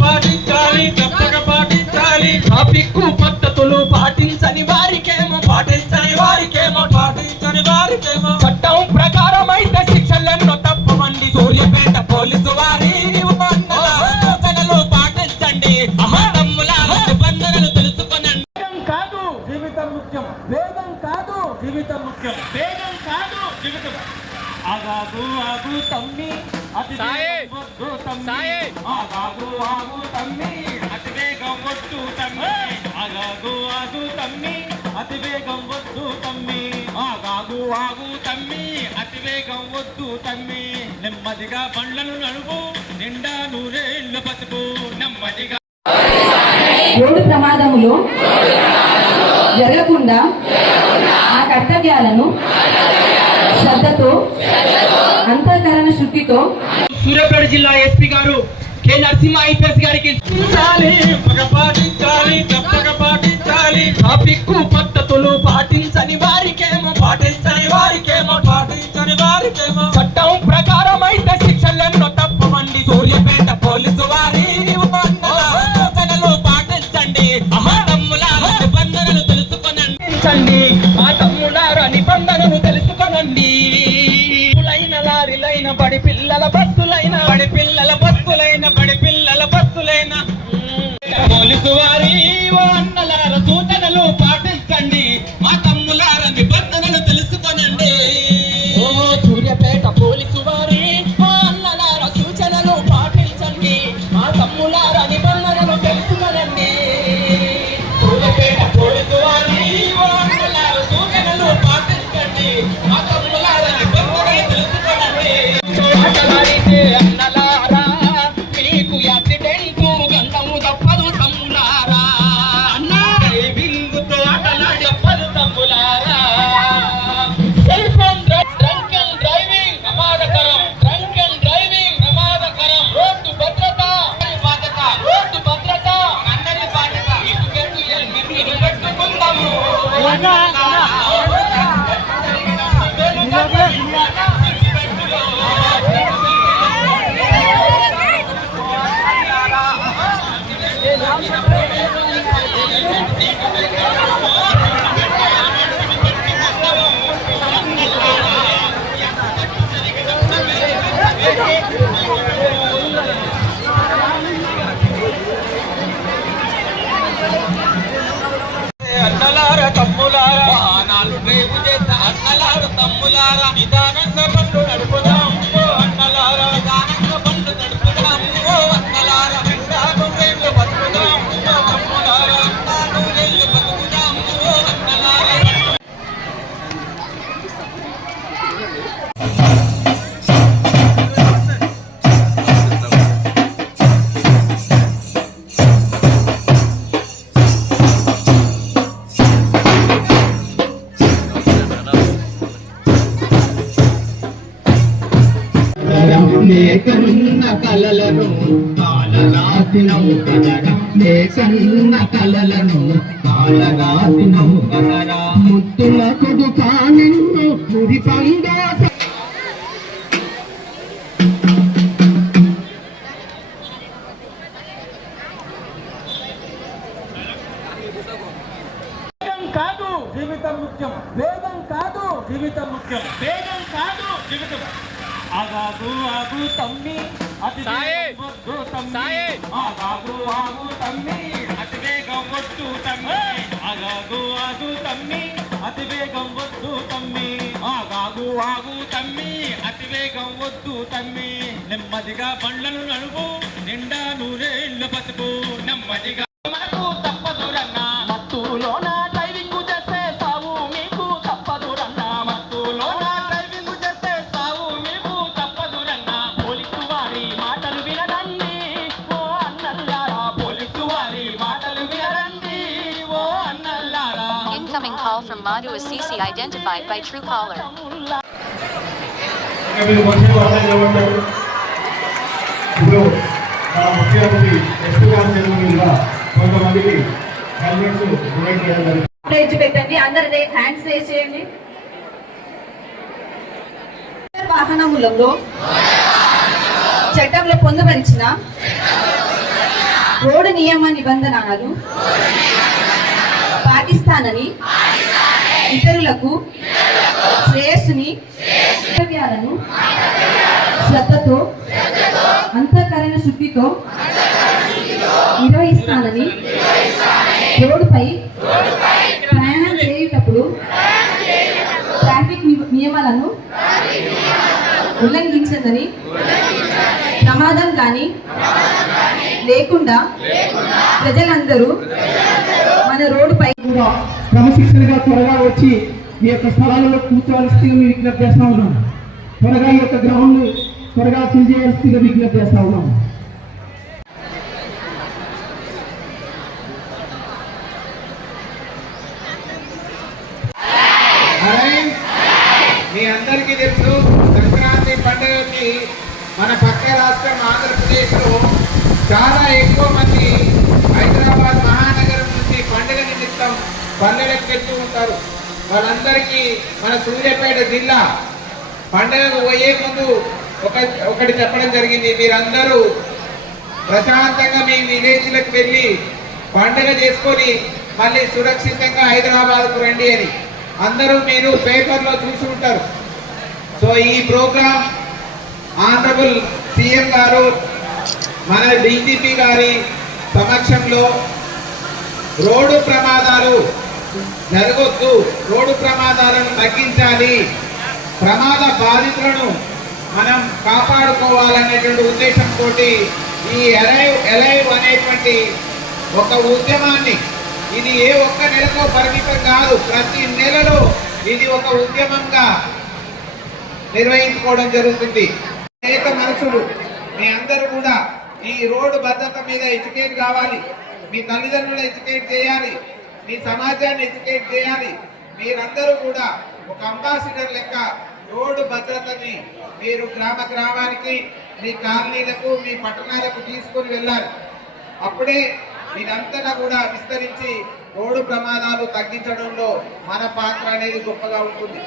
పాటించాలి ట్రాఫిక్ పద్ధతులు పాటించని వారికేమో చట్టం ప్రకారం అయితే శిక్షలను తప్పవండి సూర్యాపేట పోలీసు వారి పాటించండి నిబంధనలు తెలుసుకొనండి. కాదు జీవితం ముఖ్యం, వేగం కాదు జీవితం ముఖ్యం, వేగం కాదు జీవితం. ఆగాగు ఆగు తమ్మి అతి వద్దు తమ్మి, ఆగాగు ఆగు తమ్మి అతి వేగం వద్దు తమ్మి, ఆగాగు ఆగు తమ్మి అతి వేగం వద్దు తమ్మి, ఆగాగు ఆగు తమ్మి అతి వేగం వద్దు తమ్మి. నెమ్మదిగా బండ్లను నడుపు, నిండా నూరేళ్ల బతుకు, నెమ్మదిగా. రోడ్డు ప్రమాదములో జరగకుండా ఆ కర్తవ్యాలను శ్రద్ధతో అంతఃకరణ శుద్ధితో సూర్యాపేట జిల్లా ఎస్పీ గారు కె నరసింహ ఐపీఎస్ గారికి పాటించాలి ట్రాఫిక్ పద్ధతులు పాటించని వారికేమో చట్టం ప్రకారం అయితే శిక్షలను తప్పవండి సూర్యాపేట పోలీసు వారి పాటించండి. నిబంధనలు తెలుసుకొనండి, మా తమ్ముడారా నిబంధనలు తెలుసుకొనండి. లారీలైన బడి పిల్లల బస్సులైన పోలీసు వారి అన్నలార సూచనలు పాటించండి, మా తమ్ములార నిబంధనలు తెలుసుకొనండి. ఓ సూర్యాపేట పోలీసు వారి అన్నలార సూచనలు పాటించండి, మా తమ్ములార నిబంధనలు తెలుసుకొనండి. సూర్యాపేట పోలీసు వారి అన్నలార సూచనలు పాటించండి, మా తమ్ములార నిబంధనలు తెలుసుకొనండి. అన్నలారా మీకు యాక్సిడెంట్ గంధము తప్పదు తమ్ములారా, డ్రైవింగ్ తో ఆటలాడి తప్పదు తమ్ములారా. Cell phone drunk and driving ప్రమాదకరం, రోడ్డు భద్రత అందరి బాధ్యత. ఇది పెట్టుకుందాము అన్నలార తమ్ములారా, వాహనాలు డ్రైవ్ చేసే అన్నలార తమ్ములారా, నిదానంగా బండ్లు నడుపుదాం అన్నలారా, నిదానంగా బండ్లు నడుపుదాం అన్నలారా, నిండా నూరేళ్లు బతుకుదాం తమ్ములారా, నిండా నూరేళ్లు బతుకుదాం అన్నలారా. లేకన్న కలలను కాలరాసినవు కదరా, లేకన్న కలలను కాలరాసినవు కదరా, ముత్తుల కొడుకా నిన్ను మురిపంగా కాదు జీవితం ముఖ్యం, వేగం కాదు జీవితం ముఖ్యం, వేగం కాదు జీవితం. ఆగాగు ఆగు తమ్మి అతి వద్దు తమ్మి, ఆగాగు ఆగు తమ్మి అతి వేగం వద్దు తమ్మి, ఆగాగు ఆగు తమ్మి అతి వేగం వద్దు తమ్మి, ఆగాగు ఆగు తమ్మి అతి వేగం వద్దు తమ్మి. నెమ్మదిగా బండ్లను నడుపు, నిండా నూరేళ్ల బతుకు, నెమ్మదిగా. మనకు తప్పదురన్నా మత్తులోన డ్రైవింగ్ చేస్తే సావు మీకు తప్పదురన్నా, మత్తులోన డ్రైవింగ్ చేస్తే సావు మీకు తప్పదురన్నా. పోలీసు వారి మాటలు వినరండి ఓ అన్నల్లారా, పోలీసు వారి మాటలు వినరండి ఓ అన్నల్లారా. Incoming call from Madhu Assisi identified by Truecaller. ఇప్పుడు మన ముఖ్యమంత్రి ఎస్పీ గారి చేతుల మీదుగా కొంతమందికి హెల్మెట్స్ ప్రొవైడ్ చేయడం జరిగింది. పెట్టండి, అందరి హ్యాండ్స్ రేస్ చేయండి. వాహనములలో చట్టంలో పొందుపరిచిన రోడ్డు నియమ నిబంధనలను పాటిస్తానని ఇతరులకు శ్రేయస్సుని కర్తవ్యాలను శ్రద్ధతో అంతఃకరణ శుద్ధితో నిర్వహిస్తానని రోడ్డుపై ప్రయాణం చేయుటప్పుడు ట్రాఫిక్ నియమాలను ఉల్లంఘించదని ప్రమాదం కానీ లేకుండా ప్రజలందరూ మన రోడ్డుపై కూడా క్రమశిక్షణగా త్వరగా వచ్చి మీ యొక్క స్థలాలలో కూర్చోవలసిందిగా మీ విజ్ఞప్తి చేస్తా ఉన్నాం. త్వరగా ఈ యొక్క గ్రౌండ్ త్వరగా ఫిల్ చేయాల్సిందిగా విజ్ఞప్తి చేస్తా ఉన్నాం. మీ అందరికీ తెలుసు, సంక్రాంతి పండుగకి మన పక్క రాష్ట్రం ఆంధ్రప్రదేశ్లో చాలా ఎక్కువ మంది హైదరాబాద్ మహానగరం నుంచి పండుగ నిమిత్తం పల్లెలకు వెళ్తూ ఉంటారు. వాళ్ళందరికీ మన సూర్యాపేట జిల్లా పండుగకు పోయే ముందు ఒకటి చెప్పడం జరిగింది. మీరందరూ ప్రశాంతంగా మీ విలేజ్లకు వెళ్ళి పండుగ చేసుకొని మళ్ళీ సురక్షితంగా హైదరాబాద్కు రండి అని అందరూ మీరు పేపర్లో చూసి ఉంటారు. సో ఈ ప్రోగ్రాం ఆనరబుల్ సీఎం గారు మన డీజీపీ గారి సమక్షంలో రోడ్డు ప్రమాదాలు జరగొద్దు, రోడ్డు ప్రమాదాలను తగ్గించాలి, ప్రమాద బాధితులను మనం కాపాడుకోవాలనేటువంటి ఉద్దేశంతో ఈ ఎలైవ్ అనేటువంటి ఒక ఉద్యమాన్ని, ఇది ఏ ఒక్క నెలకో పరిమితం కాదు, ప్రతి నెలలో ఇది ఒక ఉద్యమంగా నిర్వహించుకోవడం జరుగుతుంది. అనేక మనసులు మీ అందరూ కూడా ఈ రోడ్డు భద్రత మీద ఎడ్యుకేట్ కావాలి, మీ తల్లిదండ్రులు ఎడ్యుకేట్ చేయాలి, మీ సమాజాన్ని ఎడ్యుకేట్ చేయాలి. మీరందరూ కూడా ఒక అంబాసిడర్ లెక్క రోడ్డు భద్రతని మీరు గ్రామానికి, మీ కాలనీలకు, మీ పట్టణాలకు తీసుకొని వెళ్ళాలి. అప్పుడే ఇదంతా కూడా విస్తరించి రోడ్డు ప్రమాదాలు తగ్గించడంలో మన పాత్ర అనేది గొప్పగా ఉంటుంది.